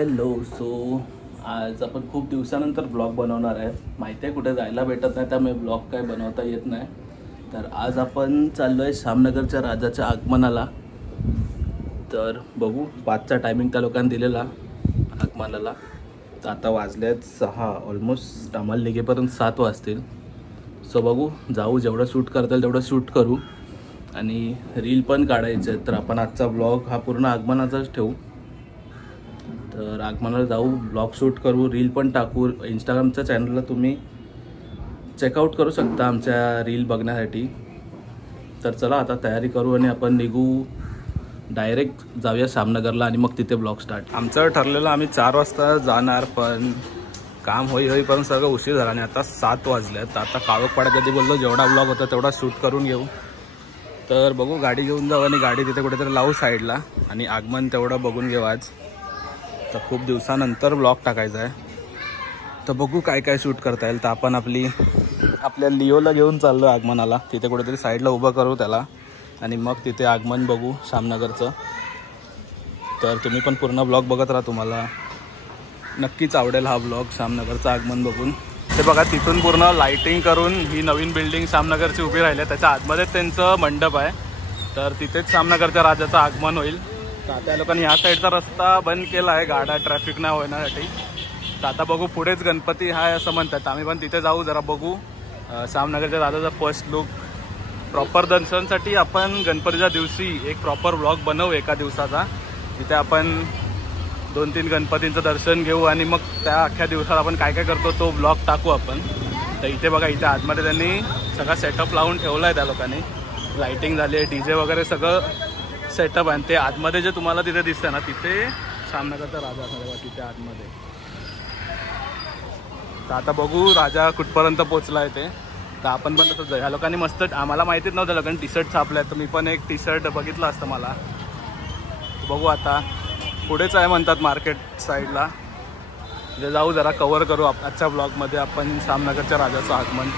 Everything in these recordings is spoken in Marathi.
हॅलो. आज आपण खूप दिवसानंतर ब्लॉग बनवणार आहे. माहिती आहे कुठे जायला भेटत नाही त्यामुळे ब्लॉग काय बनवता येत नाही. तर आज आपण चाललो आहे शामनगरच्या राजाच्या आगमनाला. तर बघू 5चा टायमिंग त्या लोकांनी दिलेला आगमनाला. तर आता वाजलेत 6, ऑलमोस्ट आम्हाला निघेपर्यंत 7 वाजतील. सो बघू, जाऊ, जेवढं शूट करता येईल तेवढं शूट करू आणि रील पण काढायचे. तर आपण आजचा ब्लॉग हा पूर्ण आगमनाचाच ठेवू. तर आगमनाला जाऊ, ब्लॉग शूट करू, रील पण टाकू. इंस्टाग्रामच्या चॅनलला तुम्ही चेकआउट करू शकता आमच्या रील बघण्यासाठी. तर चला आता तयारी करू आणि आपण निघू, डायरेक्ट जाऊया शामनगरला आणि मग तिथे ब्लॉग स्टार्ट. आमचं ठरलेलं आम्ही 4 वाजता जाणार, पण काम होईपर्यंत सगळं उशीर झाला आणि आता 7 वाजले. तर आता काळोख कधी बोललो जेवढा ब्लॉग होता तेवढा शूट करून घेऊ. तर बघू, गाडी घेऊन जाऊ आणि गाडी तिथे कुठेतरी लावू साईडला आणि आगमन तेवढं बघून घेऊ. आज तर खूप दिवसानंतर ब्लॉग टाकायचा आहे. तर बघू काय काय शूट करता येईल. तर आपण आपल्या लिओला घेऊन चाललो आगमनाला. तिथे कुठेतरी साईडला उभं करू त्याला आणि मग तिथे आगमन बघू शामनगरचं. तर तुम्ही पण पूर्ण ब्लॉग बघत राहा, तुम्हाला नक्कीच आवडेल हा ब्लॉग शामनगरचं आगमन बघून. ते बघा, तिथून पूर्ण लाईटिंग करून ही नवीन बिल्डिंग शामनगरची उभी राहिली आहे. त्याच्या आतमध्येच त्यांचं मंडप आहे. तर तिथेच शामनगरच्या राजाचं आगमन होईल. तर त्या लोकांनी ह्या साईडचा रस्ता बंद केला आहे गाड्या ट्रॅफिक नाही होण्यासाठी. तर आता बघू, पुढेच गणपती आहे असं म्हणतात. आम्ही पण तिथे जाऊ, जरा बघू शामनगरच्या राजाचा फर्स्ट लुक. प्रॉपर दर्शनसाठी आपण गणपतीच्या दिवशी एक प्रॉपर ब्लॉग बनवू एका दिवसाचा. तिथे आपण 2-3 गणपतींचं दर्शन घेऊ आणि मग त्या अख्ख्या दिवसात आपण काय काय करतो तो ब्लॉग टाकू आपण. तर इथे बघा, इथे आतमध्ये त्यांनी सगळा सेटअप लावून ठेवला आहे. त्या लोकांनी लाईटिंग झाली आहे, DJ वगैरे सगळं सेटअप आहे. ते आतमध्ये जे तुम्हाला तिथे दिसतं ना, तिथे शामनगरचा राजा असणार तिथे आतमध्ये. तर आता बघू राजा कुठपर्यंत पोचला आहे ते. तर आपण पण तसंच ह्या लोकांनी मस्त, आम्हाला माहितीच नव्हतं लोकांनी टी-शर्ट छापले. तर मी पण एक टी-शर्ट बघितलं असतं मला. बघू आता पुढेच आहे म्हणतात मार्केट साईडला. म्हणजे जाऊ, जरा कव्हर करू आजच्या ब्लॉगमध्ये आपण शामनगरच्या राजाचं आगमन.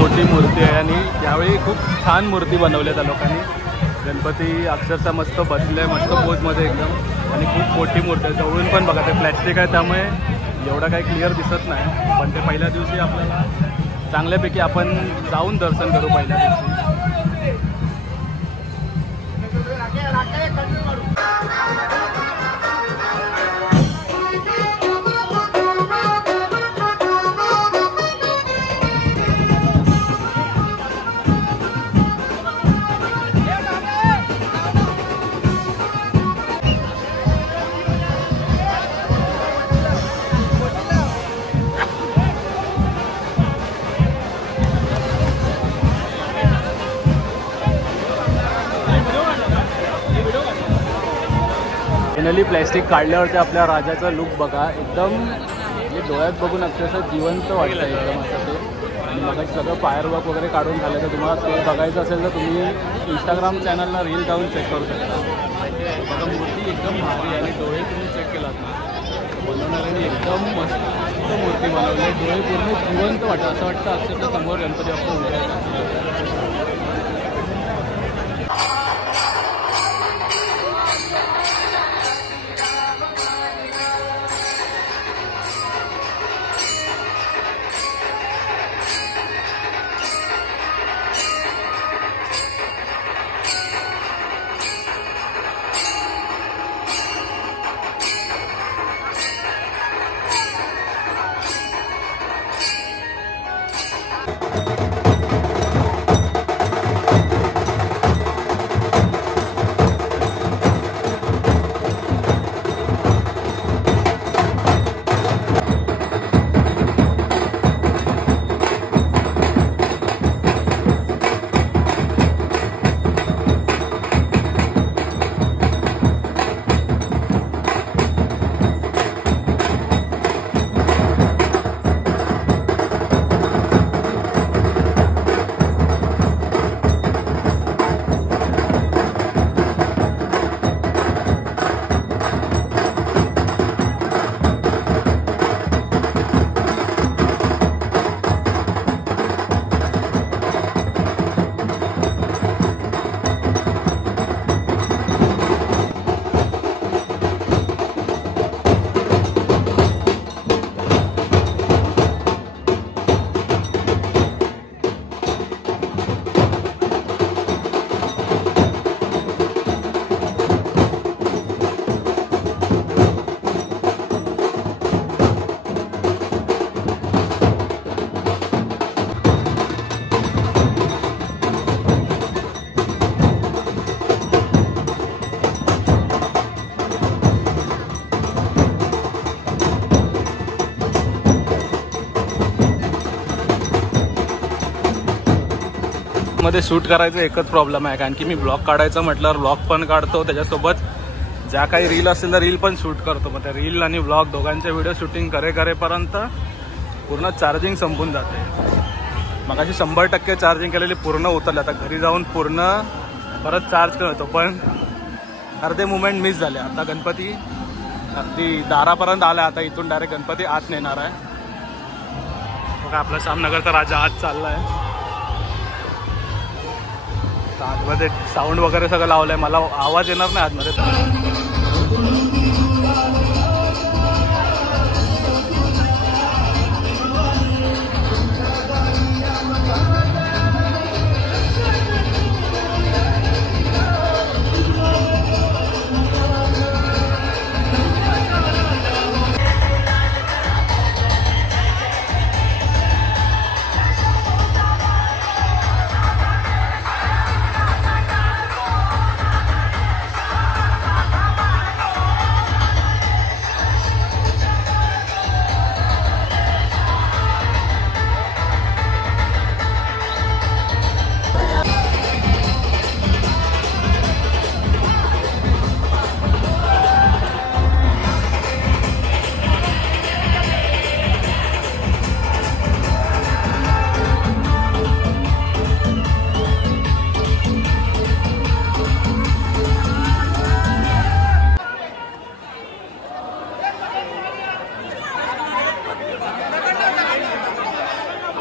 मोठी मूर्ती आहे आणि यावेळी खूप छान मूर्ती बनवली त्या लोकांनी. गणपती अक्षरशः मस्त बसले, मस्त पोजमध्ये एकदम, आणि खूप मोठी मूर्ती आहे. जवळून पण बघा, ते प्लॅस्टिक आहे त्यामुळे एवढं काही क्लिअर दिसत नाही. पण ते पहिल्या दिवशी आपल्याला चांगल्यापैकी आपण जाऊन दर्शन करू पहिल्या दिवशी. फायनली प्लॅस्टिक काढल्यावरती आपल्या राजाचा लुक बघा, एकदम म्हणजे डोळ्यात बघून अक्षरशः जिवंत वाटतं एकदम असं ते. आणि मग सगळं फायरवर्क वगैरे काढून झालं. तर तुम्हाला ते बघायचं असेल तर तुम्ही इंस्टाग्राम चॅनलला रील जाऊन चेक करू शकता. बघा, मूर्ती एकदम भारी आणि डोळे तुम्ही चेक केलात ना, बनवणाऱ्यांनी एकदम मस्त मूर्ती बनवली. डोळे पूर्ण जिवंत वाटतं, असं वाटतं अक्षरशः समोर गणपती आपण उभे आहेत. मध्ये शूट करायचं एकच प्रॉब्लेम आहे, कारण की मी ब्लॉग काढायचं म्हटल्यावर ब्लॉग पण काढतो, त्याच्यासोबत ज्या काही रील असेल तर रील पण शूट करतो. मग त्या रील आणि ब्लॉग दोघांचे व्हिडिओ शूटिंग करेपर्यंत पूर्ण चार्जिंग संपून जाते. मग अशी 100% चार्जिंग केलेली पूर्ण उतरली. आता घरी जाऊन पूर्ण परत चार्ज करतो, पण अर्धे मुवमेंट मिस झाले. आता गणपती अगदी दारापर्यंत आला. आता इथून डायरेक्ट गणपती आत नेणार आहे. बघा आपला श्यामनगरचा राजा आत चालला आहे. आतमध्ये साऊंड वगैरे सगळं लावलंय, मला आवाज येणार नाही आतमध्ये.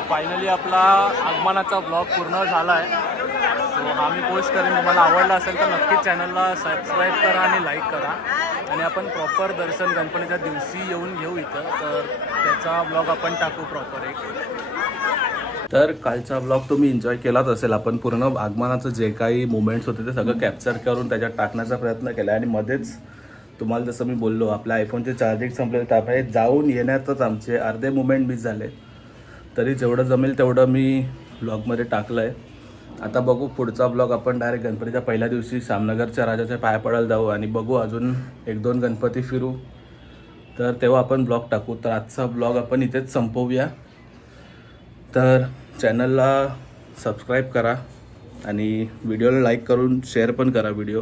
फायनली आपला आगमनाचा ब्लॉग पूर्ण झाला आहे. सो हा मी पोस्ट करेन. तुम्हाला आवडला असेल तर नक्कीच चॅनलला सबस्क्राईब करा आणि लाईक करा. आणि आपण प्रॉपर दर्शन गणपतीच्या दिवशी येऊन घेऊ इथं, तर त्याचा ब्लॉग आपण टाकू प्रॉपर एक. तर कालचा ब्लॉग तुम्ही एन्जॉय केलाच असेल. आपण पूर्ण आगमनाचं जे काही मुवमेंट्स होते ते सगळं कॅप्चर करून त्याच्यात टाकण्याचा प्रयत्न केला. आणि मध्येच तुम्हाला जसं मी बोललो, आपल्या आयफोनचे चार्जिंग संपले, त्यामुळे जाऊन येण्यातच आमचे अर्धे मुवमेंट मिस झाले. तरी जेवढं जमेल तेवढं मी ब्लॉगमध्ये टाकलं आहे. आता बघू पुढचा ब्लॉग आपण डायरेक्ट गणपतीच्या पहिल्या दिवशी श्यामनगरच्या राजाच्या पाया पडायला जाऊ आणि बघू अजून 1-2 गणपती फिरू, तर तेव्हा आपण ब्लॉग टाकू. तर आजचा ब्लॉग आपण इथेच संपवूया. तर चॅनलला सबस्क्राईब करा आणि व्हिडिओला लाईक करून शेअर पण करा व्हिडिओ.